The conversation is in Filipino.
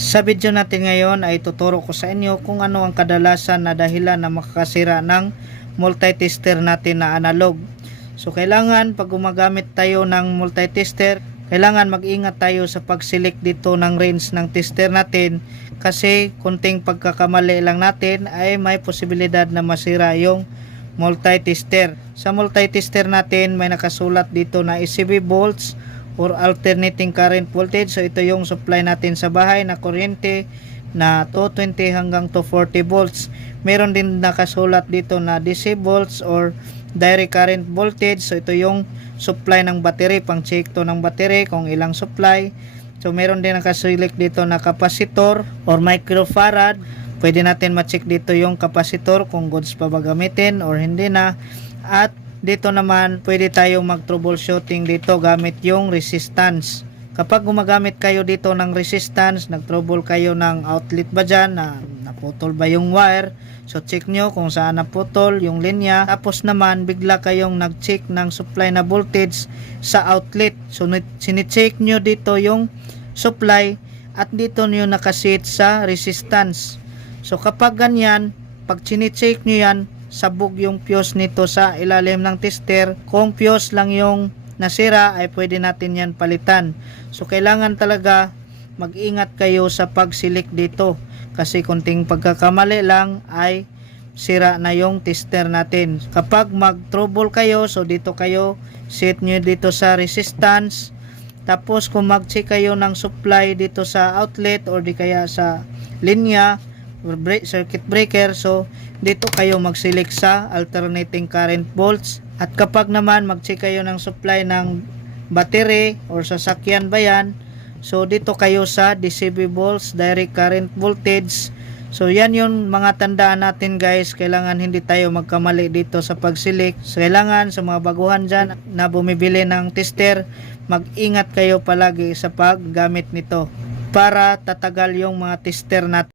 Sa video natin ngayon ay tuturo ko sa inyo kung ano ang kadalasan na dahilan na makakasira ng multitester natin na analog. So kailangan pag gumagamit tayo ng multitester, kailangan mag-ingat tayo sa pag-select dito ng range ng tester natin kasi kunting pagkakamali lang natin ay may posibilidad na masira yung multitester. Sa multitester natin may nakasulat dito na ECB volts or alternating current voltage. So ito yung supply natin sa bahay na kuryente na 220 hanggang 240 volts. Meron din nakasulat dito na DC volts or direct current voltage. So ito yung supply ng battery, pang check to ng battery kung ilang supply. So meron din nakasulat dito na capacitor or microfarad. Pwede natin ma-check dito yung capacitor kung goods pa ba gamitin or hindi na. At dito naman pwede tayong mag troubleshooting dito gamit yung resistance. Kapag gumagamit kayo dito ng resistance, nag-trouble kayo ng outlet ba dyan, na naputol ba yung wire, so check nyo kung saan naputol yung linya. Tapos naman, bigla kayong nag-check ng supply na voltage sa outlet. So sinicheck nyo dito yung supply at dito nyo nakasit sa resistance. So kapag ganyan, pag chine-check nyo yan, sabog yung fuse nito sa ilalim ng tester. Kung fuse lang yung nasira ay pwede natin yan palitan. So kailangan talaga mag-ingat kayo sa pag-select dito kasi kunting pagkakamali lang ay sira na yung tester natin. Kapag mag-trouble kayo, so dito kayo set nyo dito sa resistance. Tapos kung mag-check kayo ng supply dito sa outlet or di kaya sa linya circuit breaker, so dito kayo mag-select sa alternating current volts. At kapag naman mag-check kayo ng supply ng battery or sasakyan ba yan, so dito kayo sa DCB volts, direct current voltage. So yan yung mga tandaan natin guys, kailangan hindi tayo magkamali dito sa pag-select. So, kailangan sa mga baguhan dyan na bumibili ng tester, mag-ingat kayo palagi sa paggamit nito para tatagal yung mga tester natin.